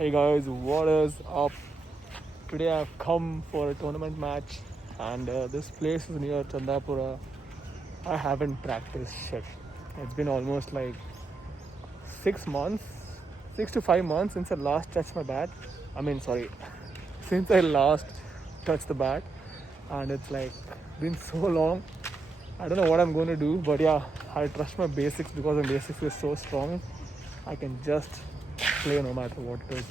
Hey guys, what is up? Today I've come for a tournament match, and this place is near Chandapura. I haven't practiced shit. It's been almost like 6 months, 6 to 5 months since I last touched my bat. Sorry, since I last touched the bat, and it's like been so long. I don't know what I'm going to do, but yeah, I trust my basics because my basics is so strong. I can just play no matter what it is.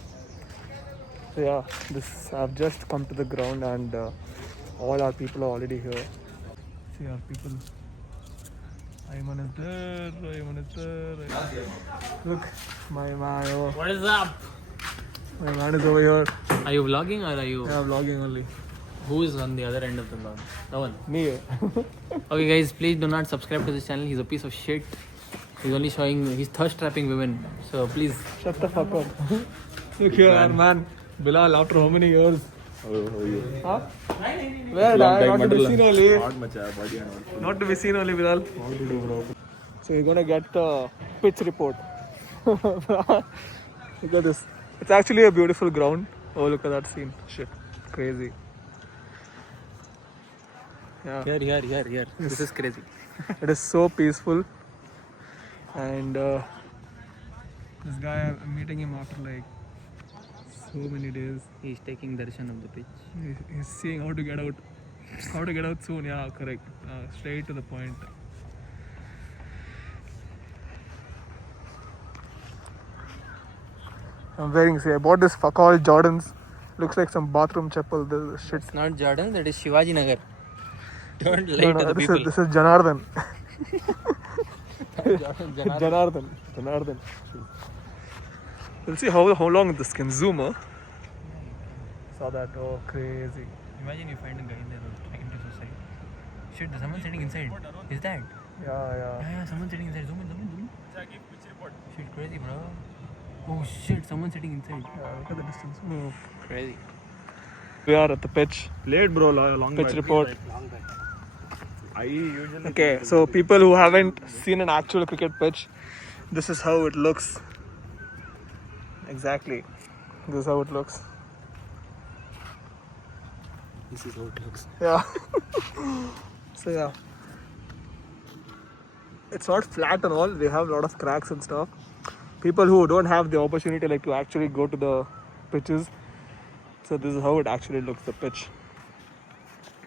So yeah, this I've just come to the ground and all our people are already here. See our people. Ayman is there. Ayman is there. Look, my man. Oh, What is up? my man is over here. Are you vlogging or are you? Yeah, vlogging only. Who is on the other end of the vlog? That one. Me. Okay, guys, please do not subscribe to this channel. He's a piece of shit. He's only showing. He's thirst trapping women. So please. Shut the fuck up. Look here, our man. Bilal, after how many years? How are you? Huh? Where? Not to be seen only. Body and all. Not to be seen only, Bilal. How to do, bro? So you're gonna get the pitch report. Look at this. It's actually a beautiful ground. Oh, look at that scene. Shit, crazy. Yeah, Here. This is crazy. it is so peaceful. And this guy, I'm meeting him after like so many days. He's taking darshan of the pitch. He's seeing how to get out. How to get out soon. Yeah, correct. Straight to the point. I'm wearing, see, I bought this fuck all Jordans. Looks like some bathroom chapel. This shit. It's not Jordan. That is Shivaji Nagar. Don't lie No, to the this people. is Janardhan. Jordan. Janardhan. We'll see how long this can zoom. Huh? Saw that. Oh, crazy. Imagine you find a guy in there trying to suicide. Shit, there's someone sitting inside. Is that? Yeah. Yeah, someone sitting inside. Zoom in. Shit, crazy, bro. Oh shit, someone sitting inside. Look at the distance. Oh. Crazy. We are at the pitch. Late, bro. Long Pitch back. report. I usually. Okay, so people who haven't seen an actual cricket pitch, this is how it looks. Exactly. This is how it looks. This is how it looks. Yeah. So yeah. It's not flat and all. They have a lot of cracks and stuff. People who don't have the opportunity like to actually go to the pitches. So this is how it actually looks, the pitch.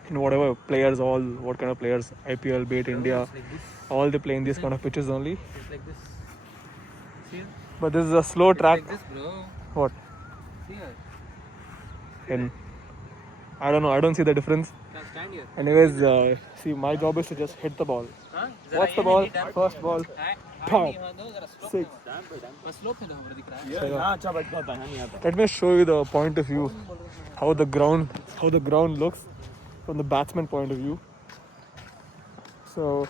And whatever players, what kind of players, IPL, be it India, It's like this. all they play in these kind of pitches only. It's like this. See here? But this is a slow track. It's like this, bro. What? See here. In I don't know. I don't see the difference. Can stand here. Anyways, see, my job is to just hit the ball. हाँ? What's the ball? First ball. Pow. Six. बस slope है तो हमारा दिख रहा है. यहाँ अच्छा बैठता होता है नहीं आता. Let me show you the point of view, how the ground looks from the batsman point of view. So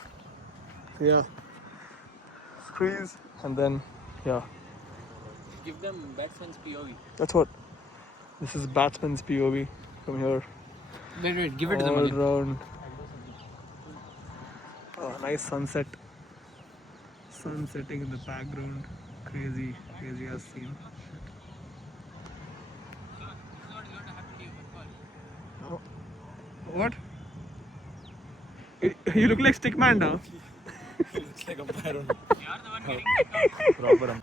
yeah, squeeze and then yeah, Give them batsman's POV. that's what. This is batsman's POV from here. Wait, give it to them All again. round. Oh, nice sunset. Sun setting in the background. Crazy as scene. Oh. What? You look like Stickman now. It's like a baron. Proper.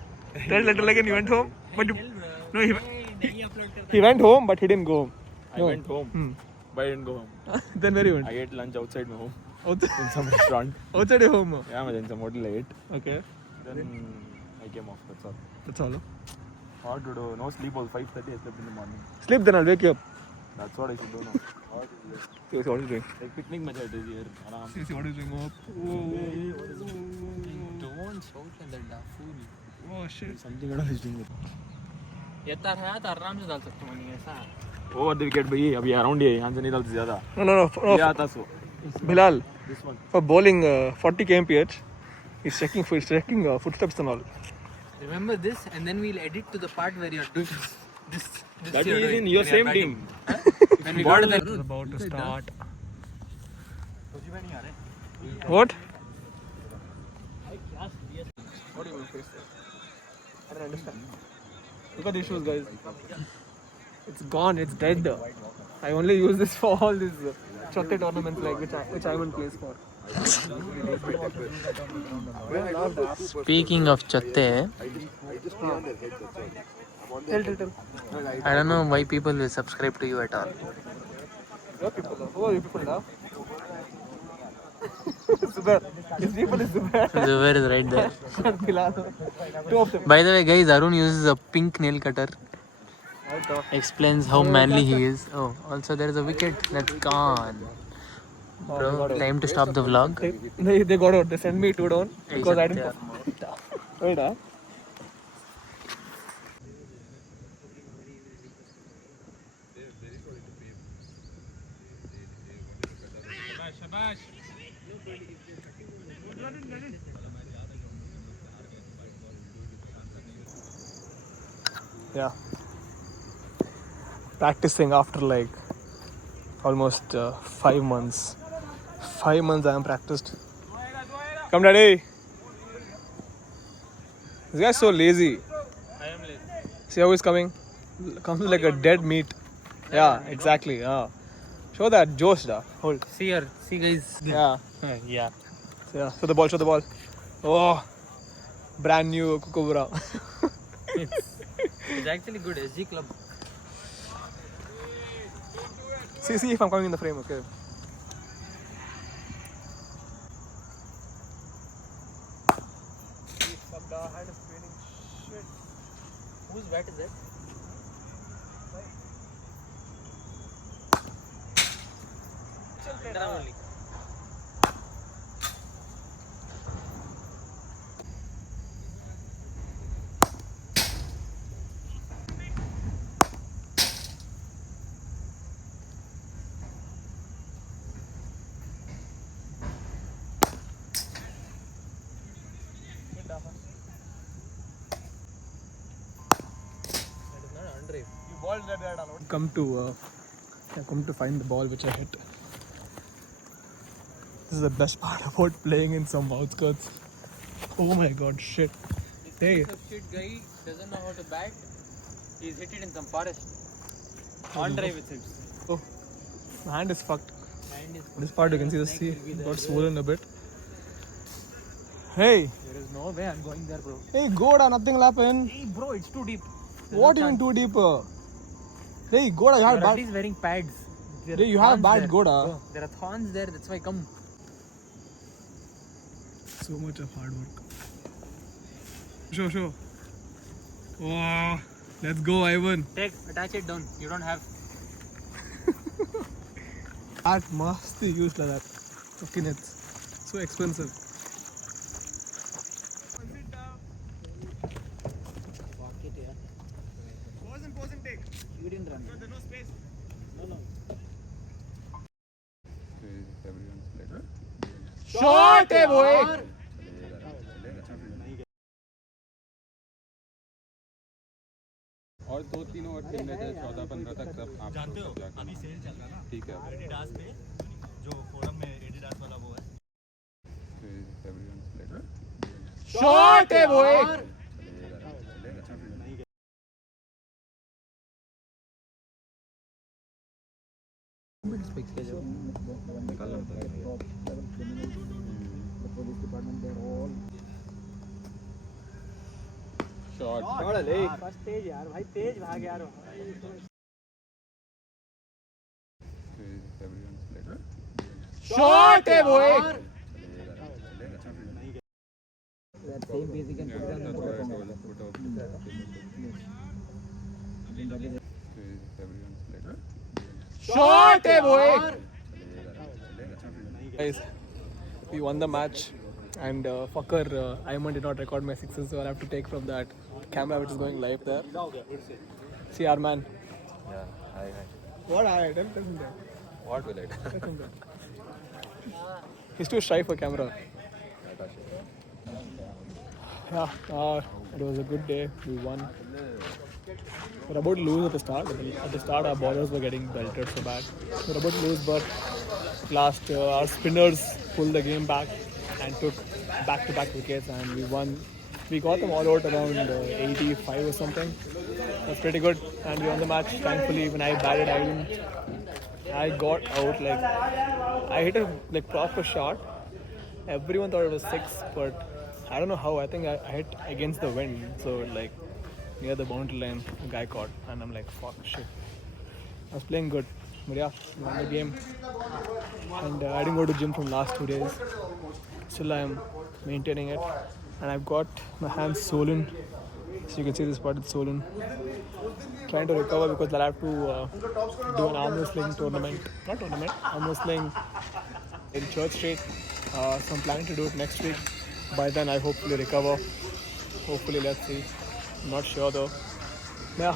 Tell Little Legend you went home, but you, no, he he went home, but he didn't go home. I went home, Hmm. but I didn't go home. Then where you went? I ate lunch outside my home Outside in some restaurant. outside your home. Yeah, in some hotel I ate. Okay, Then I came off. That's all. that's all. Huh? What to do? No sleep. All 5:30 I slept in the morning. Sleep, then I'll wake you up. That's what I should do now. What is this? See what he's doing. Like picnic method it is here. Aram. See what he's doing. Don't shout like that, da fool. Oh shit. Something else is doing it. ये तार है तो आराम से डाल सकते हो नहीं ऐसा. Over the wicket भाई अभी around ही है यहाँ से नहीं डालते ज़्यादा. No. ये आता सो. Bilal, This one. for bowling 40 kmph, he's checking footsteps and all. Remember this, and then we'll edit to the part where you're doing this. That you're is doing in your when you're same batting. team. When we go to the It's about to start. What? What do you mean face? I don't understand. Look at these shoes, guys. It's gone. It's dead. I only use this for all these chotte tournaments, like which Ivan plays for. Speaking of chatte, Tell. I don't know why people will subscribe to you at all. Your people. Who are you people now? Zubair. His people is Zubair. Zubair is right there. And Bilal. Two of them. By the way, guys, Arun uses a pink nail cutter. Explains how manly he is. Oh, also there is a wicket that's gone. Bro, time to stop the vlog. They got out. They sent me two down because I didn't. Wait, huh? Yeah. Practicing after like almost 5 months. 5 months I am practiced. Come, daddy. This guy's so lazy. I am lazy. See how he's coming? Comes like a dead meat. Yeah, exactly. Yeah. Show that Josh, da. Hold. See her. See, guys. Yeah. Yeah. Yeah. Show the ball. Show the ball. Oh, brand new Kukubura. It's actually good. SG Club. See if I'm coming in the frame. Okay. Whose bat is that? Only. Come to find the ball which I hit. This is the best part about playing in some outskirts. Oh my god, shit. Hey. This shit guy doesn't know how to bat. He's hit it in some forest. On drive with him. Oh, my hand is fucked. And his This part you can see the sea got swollen a bit. Hey, there is no way I'm going there, bro. hey, Goda, nothing will happen. Hey, bro, it's too deep. What even too deep? Hey, Goda, you have You're at bad. least wearing pads. There Hey, are you have thorns bad there. Goda. Bro, there are thorns there. That's why come. So much of hard work. Sure. Wow, let's go, Ivan. Attach it down. You don't have. That must be used like that. Fucking it's so expensive. Walk it, yeah. Pause and take. You didn't run. There's no space. No. Shot है वो एक. और 2-3 over खेलने जाए 14-15 तक सब आप जानते हो अभी सेल चल रहा है ना ठीक है एडिडास पे जो फोरम में एडिडास वाला वो है शॉट है वो एक. शॉट फर्स्ट तेज यार भाई तेज भाग यार शॉट है वो एक. same basic and put it on the shot है वो एक. Guys, we won the match and fucker Ayman did not record my sixes, so I'll have to take from that camera which is going live there. See our man. Yeah, hi. What I tell him that. What will it? Tell him that. He's too shy for camera. Yeah, it was a good day. We won. We were about to lose at the start. At the start, our bowlers were getting belted so bad. We were about to lose, but last our spinners pulled the game back and took back-to-back wickets, and we won We got them all out around 85 or something. That's pretty good. And we won the match. Thankfully, when I batted, I got out. Like, I hit a proper shot. Everyone thought it was 6, but I don't know how. I think I hit against the wind. So, like, near the boundary line, the guy caught. And I'm like, fuck, shit. I was playing good. But yeah, we won the game. And I didn't go to gym from last 2 days. Still, I am maintaining it. And I've got my hands swollen. So you can see this part is swollen. Trying to recover because I'll have to do an arm wrestling tournament. Not tournament, arm wrestling in Church Street. So I'm planning to do it next week. By then I hopefully recover. Hopefully, let's see. I'm not sure though. Yeah,